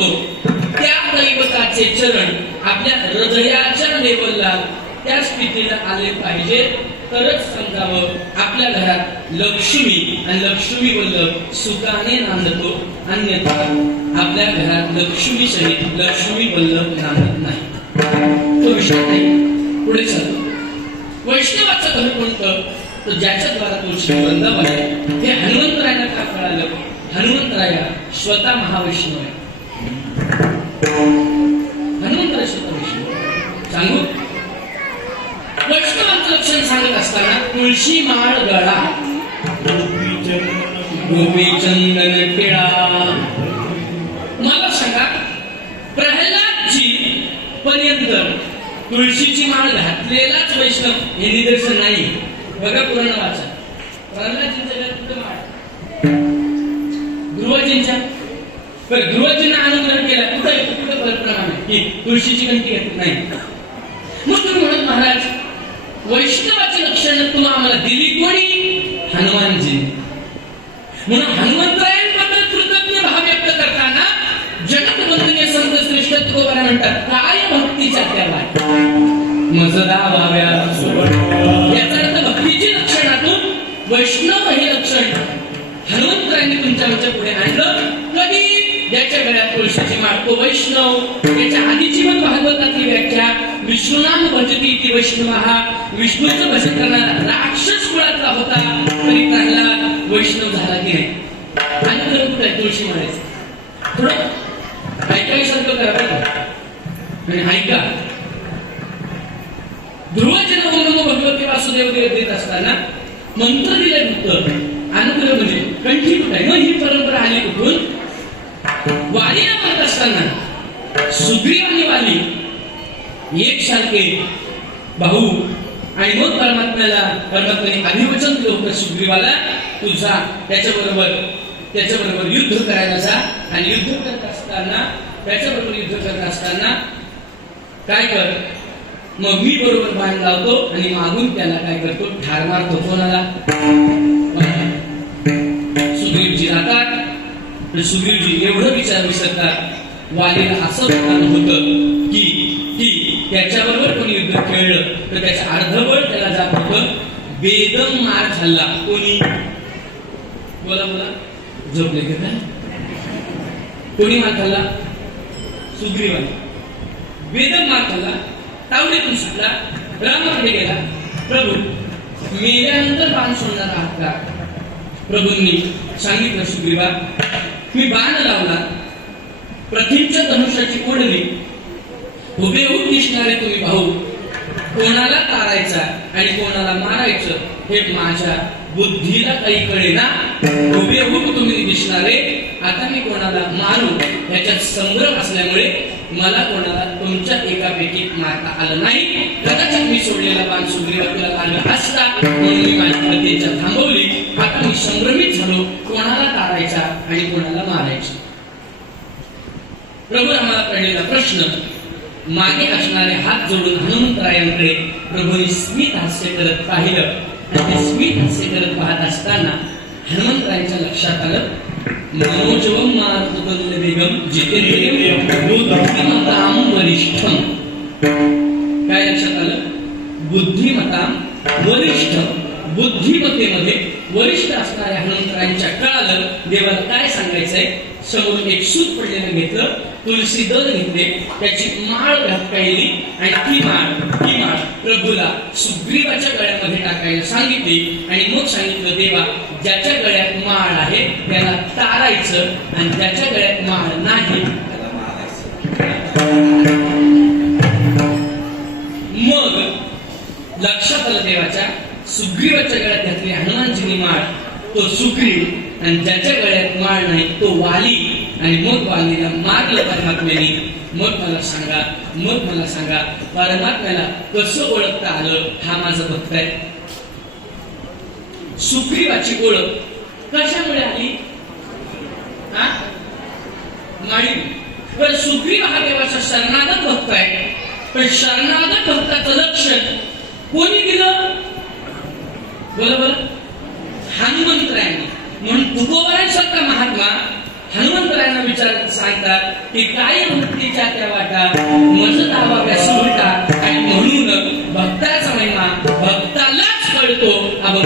म्हणतो त्या दैवताचे चरण आपल्या हृदयाच्या लेवलला त्या स्थितीला आले पाहिजे. तरच समजावं आपल्या घरात लक्ष्मी आणि लक्ष्मी वल्लभ सुखाने नांदतो. अन्यथा आपल्या घरात लक्ष्मी सहित लक्ष्मी वल्लभ नांदत नाही. तो विषय नाही. पुढे चालतो वैष्णवाचं घर कोणतं? तर ज्याच्या द्वारा तुळशी वृंदावन आहे. हे हनुमंतरायांना का कळालं? हनुमंतराया स्वतः महाविष्णू आहे. विष्णू सांगू? वैष्णवांचं लक्षण सांगत असताना तुळशी माळ गळा. गोपी चंदन टिळा. मला सांगा प्रल्हादजी पर्यंत तुळशीची माळ घातलेलाच वैष्णव हे निदर्शन नाही. बघा पूर्ण वाचा. प्रल्हादजींच्या कुठं माळ? ध्रुवजींच्या पण ध्रुवजींना अनुग्रह केला कुठं कुठं कल्पना आहे की तुळशीची गणती घेत नाही. मग तुम्ही म्हणत महाराज वैष्णवाची लक्षणं तुम्हाला आम्हाला दिली कोणी? हनुमानजी. म्हणून हनुमंतरायांबद्दल कृतज्ञ भाव व्यक्त करताना जगतबंधुनीय संत श्रेष्ठ तुकोबारा म्हणतात काय भक्तीच्या त्याला? मजदा व्हाव्या याचा अर्थ भक्तीची लक्षणातून वैष्णव हे लक्षण हनुमंतरायांनी तुमच्यापुढे आणलं. तुळशीची माळ वैष्णव. त्याच्या आधीची पण भागवतातली व्याख्या विष्णुनाम भजती इति वैष्णव. हा विष्णूचं भजन करणारा राक्षस कुळातला होता तरी त्याला वैष्णव झाला की नाही. आणि खरं कुठं आहे? तुळशी म्हणायचं. थोडं ऐकायसारखं करा बरं. आणि ऐका. ध्रुवजन नमो भगवती वासुदेव देव देत असताना मंत्र दिले होतं अनुग्रह म्हणजे कंठी कुठे मग हो, ही परंपरा आली कुठून? वालीला म्हणत असताना सुग्रीव आणि वाली एक सारखे भाऊ आणि मग परमात्म्याला परमात्म्याने अभिवचन दिलं होतं सुग्रीवाला तुझा त्याच्याबरोबर त्याच्याबरोबर युद्ध करायला जा आणि युद्ध करत असताना त्याच्याबरोबर युद्ध करत असताना काय कर? मग मी बरोबर बाण लावतो आणि मागून त्याला काय करतो? ठार मारतो कोणाला? सुग्रीवजी जातात आणि सुग्रीवजी एवढं विचार विसरतात. वालीला असं वाटणं होतं की की त्याच्याबरोबर कोणी युद्ध खेळलं तर त्याचं अर्धबळ त्याला जात होतं. बेदम मार झाला. कोणी? बोला बोला. झोपले का? कोणी मार खाल्ला? सुग्रीवाने. वेदन मार खाल्ला. तावडीतून सुटला. रामाकडे गेला. प्रभू मेल्यानंतर पान सोडणार आहात का? प्रभूंनी सांगितलं सुग्रीवा मी बाण लावला. प्रथिमच्या धनुष्याची ओढली हुबेहूब दिसणारे तुम्ही भाऊ. कोणाला तारायचा आणि कोणाला मारायचं हे माझ्या बुद्धीला काही कळेना. हुबेहूब तुम्ही दिसणारे. आता मी कोणाला मारू ह्याच्यात संग्रह असल्यामुळे मला कोणाला तुमच्या एकापैकी मारता आलं नाही. कदाचित मी सोडलेला बाण सुग्रीवाला लागला असता. म्हणून मी माझी प्रत्येच्या थांबवली. आता मी संभ्रमित झालो. कोणाला तारायचा आणि कोणाला प्रभू आम्हाला पडलेला प्रश्न मागे असणारे हात जोडून हनुमंतरायांकडे प्रभूंनी स्मित हास्य करत पाहिलं. आणि ते स्मित हास्य करत पाहत असताना हनुमंतरायांच्या लक्षात आलं मनोजवम मारुतुल्य बेगम बुद्धिमताम वरिष्ठम काय लक्षात आलं? बुद्धिमताम वरिष्ठ. बुद्धिमतेमध्ये वरिष्ठ असणाऱ्या हनुमंतरायांच्या कळालं देवाला काय सांगायचंय? समोरून एक सूत पडलेलं घेतलं तुलसी दर घेतले त्याची माळ घातकायली आणि ती माळ ती माळ प्रभूला सुग्रीवाच्या गळ्यामध्ये टाकायला सांगितली आणि मग सांगितलं देवा ज्याच्या गळ्यात माळ आहे त्याला तारायचं आणि ज्याच्या गळ्यात माळ नाही त्याला मारायचं. मग लक्षात आलं देवाच्या सुग्रीवाच्या गळ्यात घातली हनुमानजीनी माळ तो सुग्रीव आणि ज्याच्या गळ्यात माळ नाही तो वाली. आणि मग बाळणीला मारलं परमात्म्याने. मग मला सांगा मग मला सांगा परमात्म्याला कसं ओळखता आलं हा माझा भक्त आहे. सुग्रीवाची ओळख कशामुळे आली? हा? पण सुग्रीव हा देवाचा शरणागत भक्त आहे. पण शरणागत भक्ताचं लक्षण कोणी दिलं? बरोबर हनुमंतरायांनी. म्हणून तुकोबारांसारखा महात्मा हनुमंतरायांना विचार सांगतात की काय भक्तीच्या त्या वाटा? मज दावा व्यास उलटा? आणि म्हणून भक्ताचा महिमा भक्तालाच कळतो आपण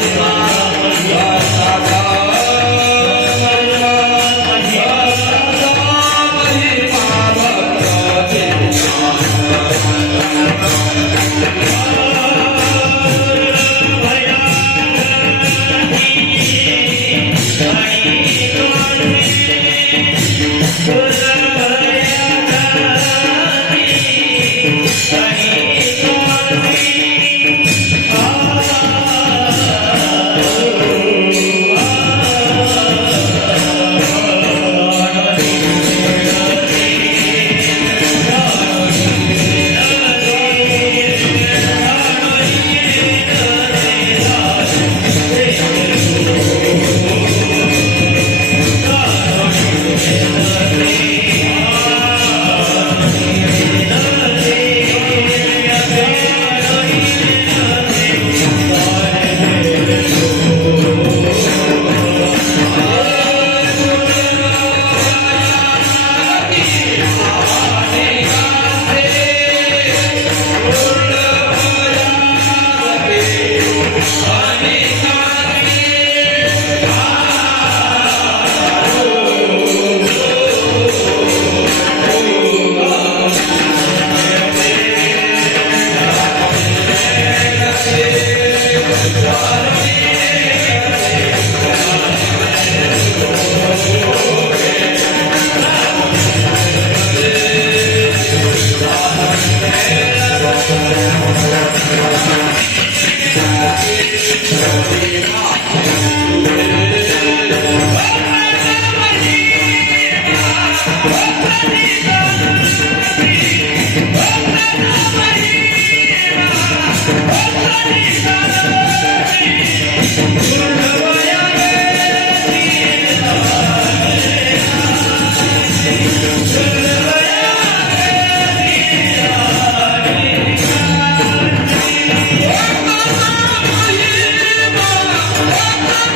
Christ.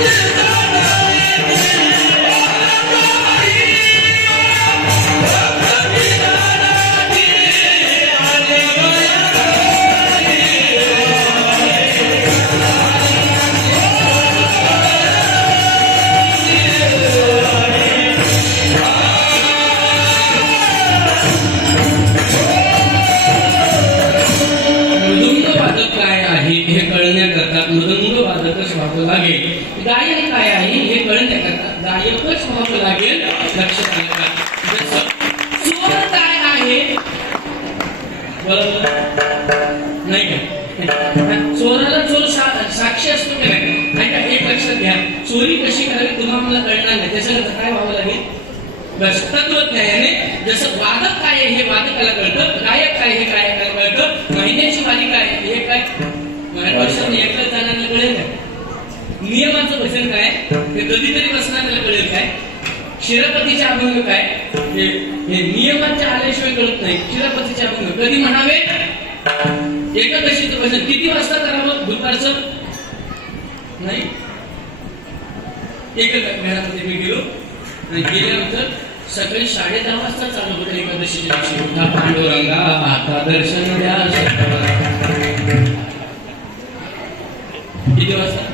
Yeah. चोर काय आहे नाही चोराला चोर साक्षी असतो की नाही का एक लक्षात घ्या चोरी कशी करावी पुन्हा मला कळणार नाही त्याच्यानंतर काय व्हावं लागेल तत्वज्ञाने जसं वादक काय आहे हे वादकाला कळतं गायक काय हे गायकाला कळतं महिन्याची वारी काय हे काय मराठी एकच जणांना कळेल काय नियमाचं भजन काय? हे कधीतरी बसणार त्याला कळेल काय? शिरपतीचे अभंग काय? हे हे नियमाच्या आल्याशिवाय कळत नाही. चिरापतीचे अभंग कधी म्हणावे? एकादशीचं भजन. किती वाजता करावं? दुपारचं नाही? एक घरामध्ये मी गेलो. आणि गेल्यानंतर सकाळी साडे दहा वाजता चालू होतं एकादशीच्या दिवशी. मोठा पांडुरंगा आता दर्शन द्या किती वाजता?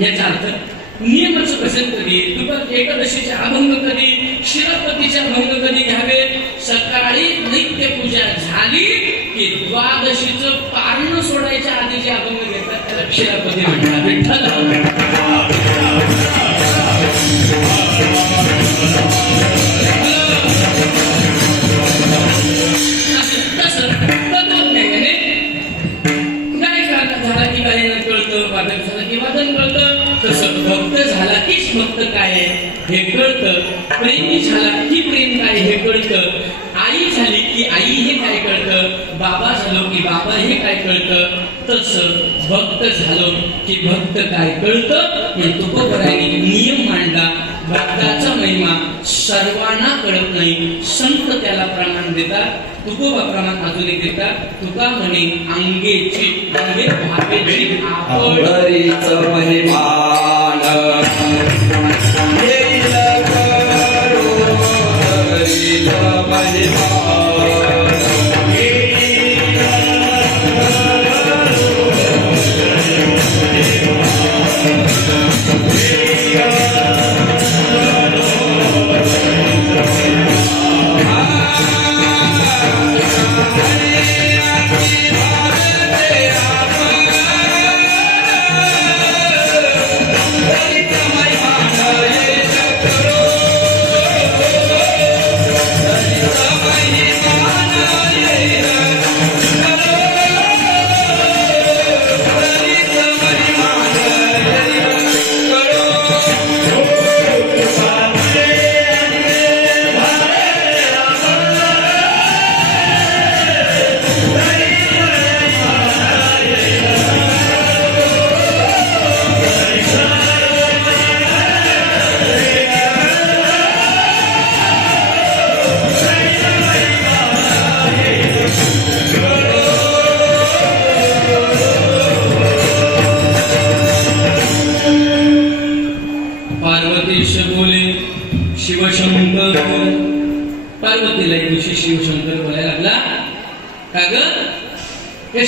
याचा अर्थ नियमाचं भजन कधी दुपार एकादशीचे अभंग कधी शिरपतीचे अभंग कधी घ्यावे सकाळी नित्य पूजा झाली की द्वादशीचं पारण सोडायच्या आधी जे अभंग घेतात त्याला क्षीरपती म्हणतात विठ्ठल तसं झाला की कळतं कळतं भक्त झाला कीच भक्त काय हे कळतं. प्रेमी झाला की प्रेम काय हे कळतं. आई झाली की आई हे काय कळतं बाबा झालो की बाबा हे काय कळतं तसं भक्त झालो की भक्त काय कळतं हे तुकोबराने नियम मांडला भक्ताचा महिमा सर्वांना कळत नाही. संत त्याला प्रमाण देतात. तुकोबा प्रमाण अजून एक देतात. तुका म्हणे अंगेची अंगे भावेची आपण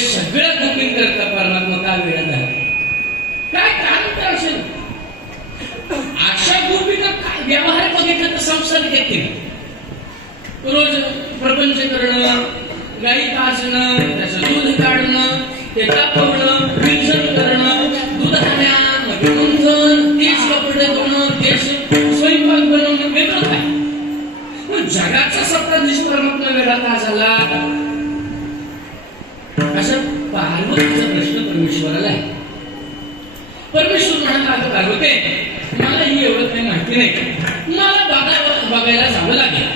सगळं बुकिंग करता परमात्मा का वेळ झाला काय कारण काय असेल अशा गोपिका काय व्यवहार बघितलं तर संसार घेतील. रोज प्रपंच करणं गाई पाजणं त्याचं दूध काढणं ते तापवणं विंचन करणं दूध खाण्यामध्ये मध्ये तेच कपडे धुणं तेच स्वयंपाक बनवणं वेगळं काय? मग जगाचा सत्ताधीश परमात्मा वेगळा का झाला? पार्वतीचा प्रश्न परमेश्वराला आहे परमेश्वर म्हणाला आता पार्वते मला ही एवढं काही माहिती नाही मला बागा बघायला जावं लागेल.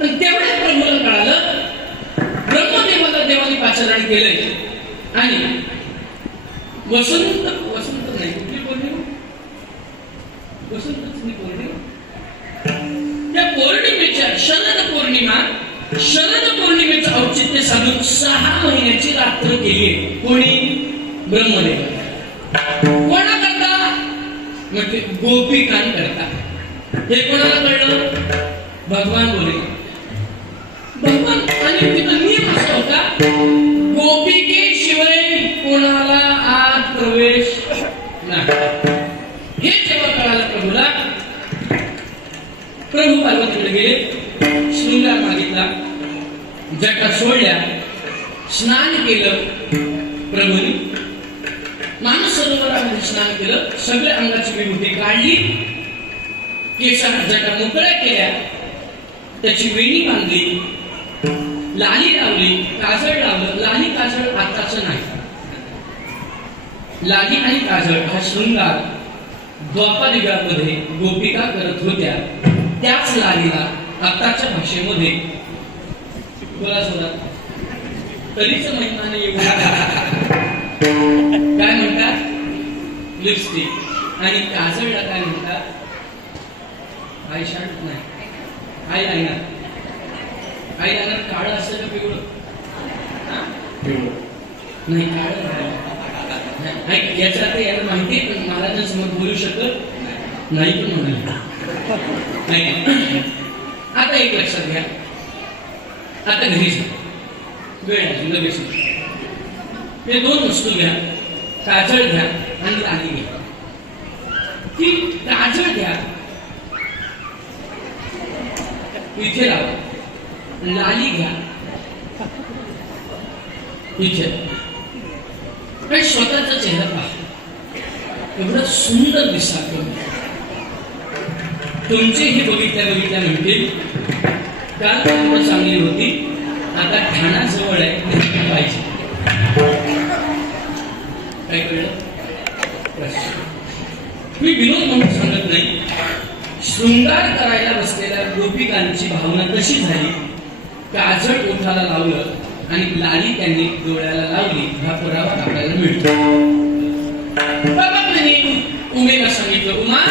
पण तेवढ्या ब्रह्माला कळालं ब्रह्मदेवाला देवाने पाचारण केलंय आणि वसंत वसंत नाही कुठली पौर्णिमा वसंतच पौर्णिमा. त्या पौर्णिमेच्या शरद पौर्णिमा शरद पौर्णिमेचं औचित्य साधून सहा महिन्याची रात्र केली. कोणी? ब्रह्मदेव. कोणा करता म्हणजे गोपिकां करता हे कोणाला कळलं? भगवान बोले. भगवान आणि तिथं नियम असा होता गोपिके शिवाय कोणाला आत प्रवेश नाही. हे जेव्हा कळालं प्रभूला प्रभू पार्वतीकडे गेले. श्रृंगार मागितला. जटा सोडल्या. स्नान केलं. प्रभूने. मानस सरोवरामध्ये स्नान केलं. सगळ्या अंगाची विभूती काढली. केसांना जटा मोकळ्या केल्या. त्याची वेणी बांधली. लाली लावली. काजळ लावलं. लाली काजळ आताच नाही. लाली आणि काजळ हा शृंगार द्वापारिगामध्ये गोपिका करत होत्या. त्याच लालीला आताच्या भाषेमध्ये. बोला सोडा तरीच महिमाने येऊ काय म्हणतात लिपस्टिक आणि काजळला काय म्हणतात आय शर्ट नाही. आय लायनर आय लायनर काळं असतं का पिवळं? नाही काळं नाही. याचा अर्थ याला माहिती आहे, पण महाराजांसमोर बोलू शकत नाही पण म्हणाले. नाही. आता एक लक्षात घ्या. आता घरी जा. वेळ आहे लगेच हे दोन वस्तू घ्या. काजळ घ्या आणि लाली घ्या. ती काजळ घ्या. इथे लावा. लाली घ्या. इथे. काही स्वतःचा चेहरा पहा. एवढं सुंदर दिसतात. तुम्ही बघितल्या बघितल्या म्हणतील काल चांगली होती. आता ठाण्याजवळ आहे पाहिजे. काय कळलं? मी विनोद म्हणून सांगत नाही. शृंगार करायला बसलेल्या गोपिकांची भावना कशी झाली? काजळ ओठाला लावलं आणि लाली त्यांनी डोळ्याला लावली हा पुरावा आपल्याला मिळतो. बाबांनी उमेला सांगितलं उमा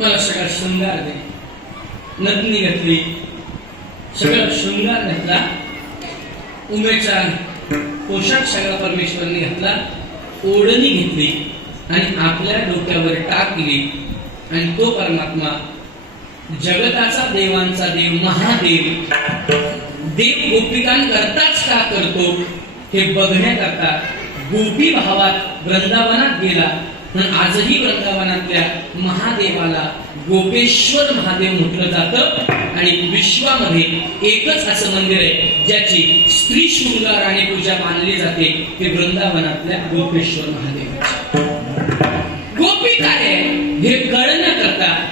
मला सगळा शृंगार दे. नदनी घातली. सगळा शृंगार घातला. उमेचा पोशाख सगळा परमेश्वरने घातला. ओढणी घेतली आणि आपल्या डोक्यावर टाकली आणि तो परमात्मा जगताचा देवांचा देव महादेव देव गोपिकांकरताच का करतो? हे बघण्याकरता गोपी भावात वृंदावनात गेला. पण आजही वृंदावनातल्या महादेवाला गोपेश्वर महादेव म्हटलं जात आणि विश्वामध्ये एकच असं मंदिर आहे ज्याची स्त्री शृंगार आणि पूजा मानली जाते ते वृंदावनातल्या गोपेश्वर महादेवाची गोपी काय हे कळण कळण्याकरता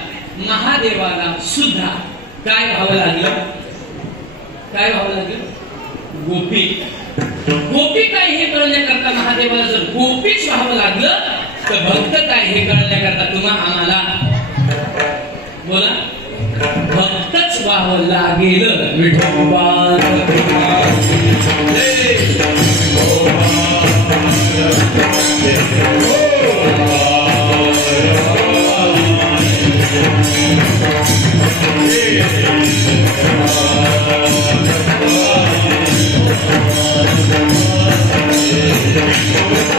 महादेवाला सुद्धा काय व्हावं लागलं? काय व्हावं लागलं? गोपी गोपी काय हे कळण्याकरता महादेवाला जर गोपीच व्हावं लागलं तर भक्त काय हे कळण्याकरता तुम्हा आम्हाला बोला भक्तच व्हावं लागेल Thank you.